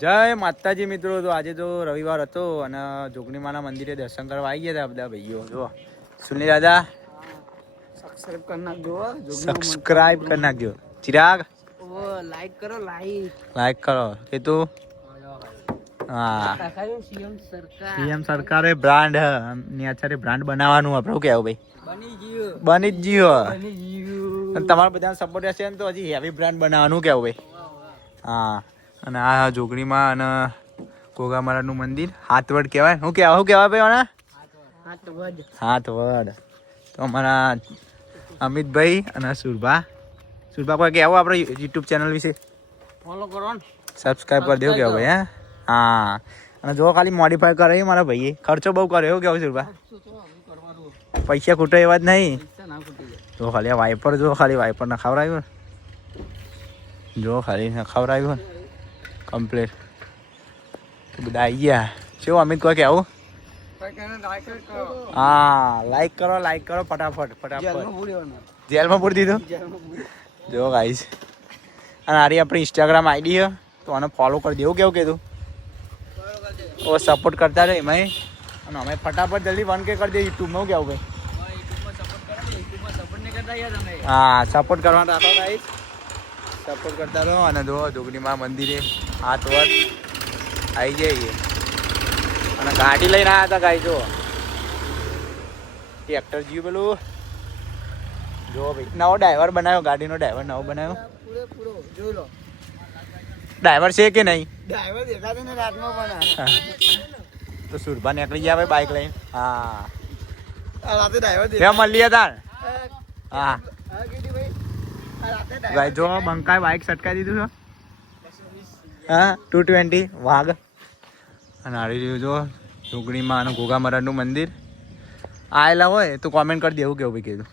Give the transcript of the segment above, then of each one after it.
જય માતાજી મિત્રો. તો આજે તો રવિવાર હતો અને જોગણીમાના મંદિરે દર્શન કરવા આવી ગયા હતા બધા ભાઈઓ. જો સુનિલ દાદા સબસ્ક્રાઇબ કરી નાખજો. ચિરાગ લાઈક કરો કે તું. હા, સીએમ સરકારે બ્રાન્ડ નેચરે બ્રાન્ડ બનાવવાનું આપણે કેવું ભાઈ બની જ ગયો. તમારા બધા સપોર્ટ હશે ને તો હજી હેવી બ્રાન્ડ બનાવવાનું કેવું ભાઈ. હા, અને આ જોગણીમાં અને ગોગા મહારાજનું મંદિર હાથવડ કહેવાય. શું કહેવાય ભાઈ ઓના હાથવડ. તો અમારા અમિતભાઈ અને સુરભા કોઈ કહેવું આપણે યુટ્યુબ ચેનલ વિશે ફોલો કરો ને, સબસ્ક્રાઈબ કરી દેવું કેવું ભાઈ. હા, અને જો ખાલી મોડિફાઈ કરે મારા ભાઈએ ખર્ચો બહુ કર્યો કેવું સુરભા. પૈસા ખૂટે એવા જ નહીં. જો ખાલી વાઇપર વાઇપર ને ખવડાવ્યું જો ખાલી ખવડાવ્યું કમ્પ્લીટ બધા આવી ગયા. શું અમિત કોઈ કહેવું? હા, લાઈક કરો ફટાફટ. જેલમાં પૂરી દીધું. જો ગાઈસ, અને આરી આપણી ઇન્સ્ટાગ્રામ આઈડી છે તો આને ફોલો કરી દેવું કેવું કીધું. તો સપોર્ટ કરતા રહે એમાં. અને અમે ફટાફટ જલ્દી 1K કરી દે યુટ્યુબમાં. કેવું ભાઈ? હા, સપોર્ટ કરવાનું રાખો ગાઈસ. સપોર્ટ કરતા રહો. અને જો જોગણીમાં મંદિરે હાથવડ આવી જઈએ. અને ગાડી લઈને આવ્યા હતા ગાઈ. જો ટ્રેક્ટર જીવ પેલું જો ભાઈ નવો ડ્રાઈવર બનાવ્યો. ગાડીનો ડ્રાઈવર નવો બનાવ્યો. ડ્રાઈવર છે કે નહીં? તો સુરભા નીકળી ગયા ભાઈ બાઇક લઈને. હા, મળીએ તાર. હા ભાઈ, જો બંકાય બાઇક સટકાઈ દીધું છે. હા, 220 વાઘ. અને હારી રહ્યું જો જોગણીમાં અને ગોગા મહારાજનું મંદિર. આવેલા હોય તો કોમેન્ટ કરી દેવું કેવું ભાઈ કીધું.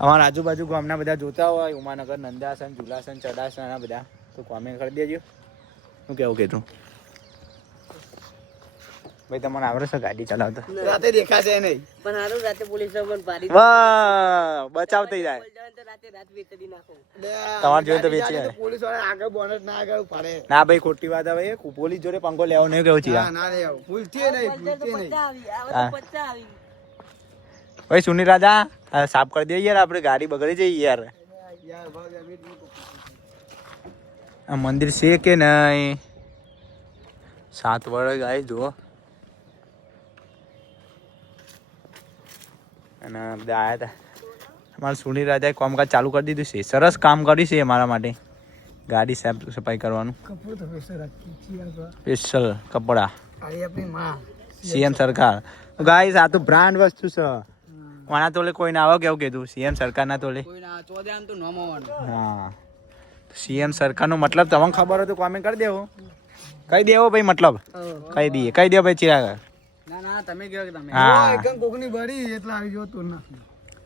અમારા આજુબાજુ ગામના બધા જોતા હોય ઉમાનગર, નંદાસન, ઝુલાસન, ચડાસન આ બધા, તો કોમેન્ટ કરી દેજો શું કેવું કીધું. ભાઈ તમને આવડે છે ગાડી ચલાવતા? રાતે દેખાશે નહીં પણ હારું રાતે પોલીસ પણ પાડી વાહ બચાવ થઈ જાય. તમાર જોડે તો વેચી જાય પોલીસ વાળા આગળ બોનટ ના આગળ પાડે. ના ભાઈ, ખોટી વાત આવે. પોલીસ જોડે પંગો લેવો નહીં કેવું છે. ના લેવો, ભૂલતી નહીં. ભાઈ સુનિલ રાજા સાફ કરી દઈએ યાર, આપણે ગાડી બગડી જઈએ યાર. આ મંદિર છે કે નહીં? સાત વર્ષ ગાય જુઓ. અને બધા આવ્યા હતા. અમારા સુનિલ રાજાએ કામકાજ ચાલુ કરી દીધું છે. સરસ કામ કર્યું છે અમારા માટે. ગાડી સાફ સફાઈ કરવાનું સ્પેશિયલ કપડા સીએમ સરકાર. ગાઈસ આ તો બ્રાન્ડ વસ્તુ છે. કોના તોલે કોઈ ના આવે કેવું કીધું. સીએમ સરકાર ના તોલે. હા, સીએમ સરકાર નો મતલબ તમને ખબર હોય તો કોમેન્ટ કરી દેવો. કહી દેવો ભાઈ, મતલબ કહી દે ભાઈ. ચિરાગ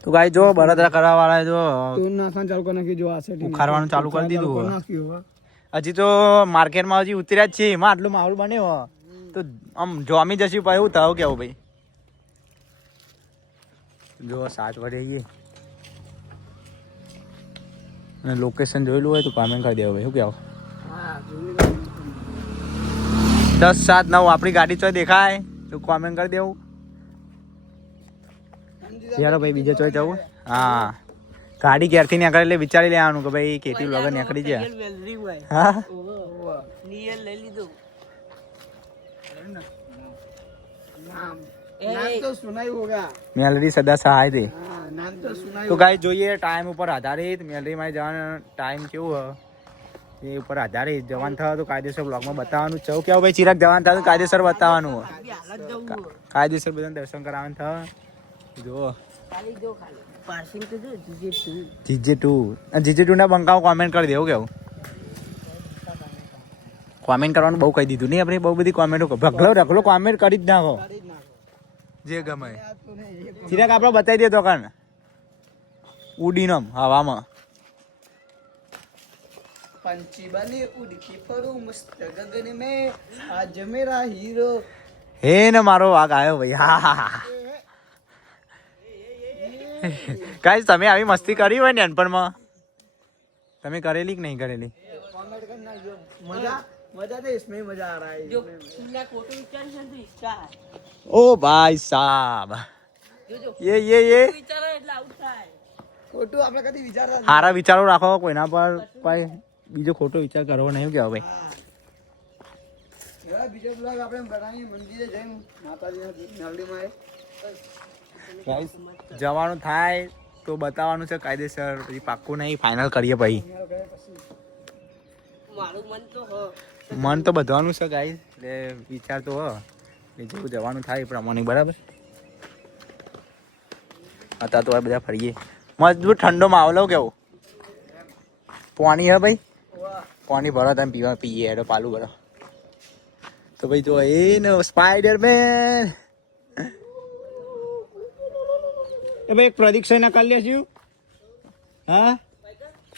તો ગાઈ જો બળતરા કરવા વાળા જો ઉખાડવાનું ચાલુ કરી દીધું. હજી તો માર્કેટમાં હજી ઉતર્યા જ છે. એમાં આટલું માહોલ બન્યો તો આમ જોમી જશે એવું થયું કેવું ભાઈ. જો 7 વાગે આવીએ. અને લોકેશન જોયેલું હોય તો કોમેન્ટ કરી દેવો ભાઈ. શું કહેવું? 10, 7, 9 આપણી ગાડી ચોય દેખાય તો કોમેન્ટ કરી દેવું. યાર ભાઈ બીજે ચોય જવું. હા, ગાડી ક્યારથી નીકળે એટલે વિચારી લેવાનું કે ભાઈ કેટી વગર નીકળી જાય. હા, મેલડી સદા સહાય દે. તો ગાઈ જોઈએ ટાઈમ ઉપર આધારિત. મેલડીમાં જવાનો ટાઈમ કેવું એ ઉપર આધારિત. જવાન થવા તો કાયદેસર બ્લોગમાં બતાવવાનું છે. કેવું ભાઈ ચિરાગ? જવાન થાય તો કાયદેસર બતાવવાનું હોય. કાયદેસર બધાને દર્શન કરાવવાનું થાય. જો જીજે2 ના બંકાઓ કોમેન્ટ કરી દેવું કેવું. કોમેન્ટ કરવાનું બહુ કહી દીધું નહીં આપણે. બહુ બધી કોમેન્ટો રખલો કોમેન્ટ કરી જ નાખો જે ગમે. ચિરાગ આપણે બતાવી દે તો કાન ઉડીનમ હવામાં पंछी बने उड़ के फरूं मस्त गगन में आज मेरा हीरो हे न मारो वाग आयो भाई. હા ગાઈસ, તમે આવી મસ્તી કરી હોય ને નાનપણમાં? તમે કરેલી કે નહીં કરેલી? मजा तो इसमें ही मजा आ रहा है जो तुमने फोटो विचार है तो इसका है ओ भाई साहब ये विचार એટલે આઉટ થાય ખોટું આપણે કદી વિચારતા સારા વિચારો રાખો કોઈના પર કોઈ બીજો ખોટો વિચાર કરવો નહીં કેવો ભાઈ એવા બીજો બ્લોગ આપણે બનાવી મંદિરે જઈને માતાજીના નરડીમાં ગાઈસ જવાનું થાય તો બતાવવાનું છે કાયદેસર પછી પાક્કું નહીં ફાઇનલ કરીએ પછી મારું મન તો હ મન તો બધવાનું છે ગાઈસ એટલે વિચાર તો હ એટલે જેવું જવાનું થાય એ પ્રમાણે બરાબર અત્યારે તો બધા ફરીએ મજબૂત ઠંડો માહોલ કેવું પાણી હે ભાઈ પાણી ભરો તમે પીવા પીએ હેડો પાલું ભરો તો ભાઈ જો એ સ્પાઈડરમેન એ ભાઈ એક પ્રદીક્ષા ના કરી લેશું હા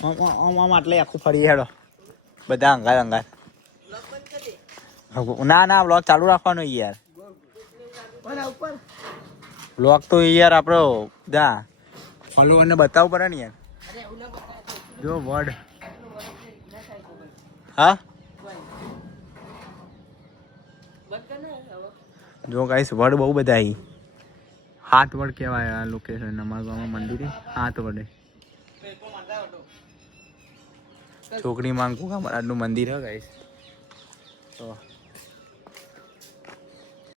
આમ આટલે આખું ફરી હેડો બધા અંગાર અંગાર ના ના બ્લોગ ચાલુ રાખવાનો યાર બ્લોગ તો યાર આપણો દા ફોલોવરને બતાવવું પડે ને યાર જો વર્ડ હા જો ગાઈસ વર્ડ બહુ બધા આવી હાથ વડ કહેવાય આ લોકેશન અમારા ગામમાં મંદિર હાથ વડે છોકરી માંગુ મહારાજનું મંદિર હે ગાઈસ તો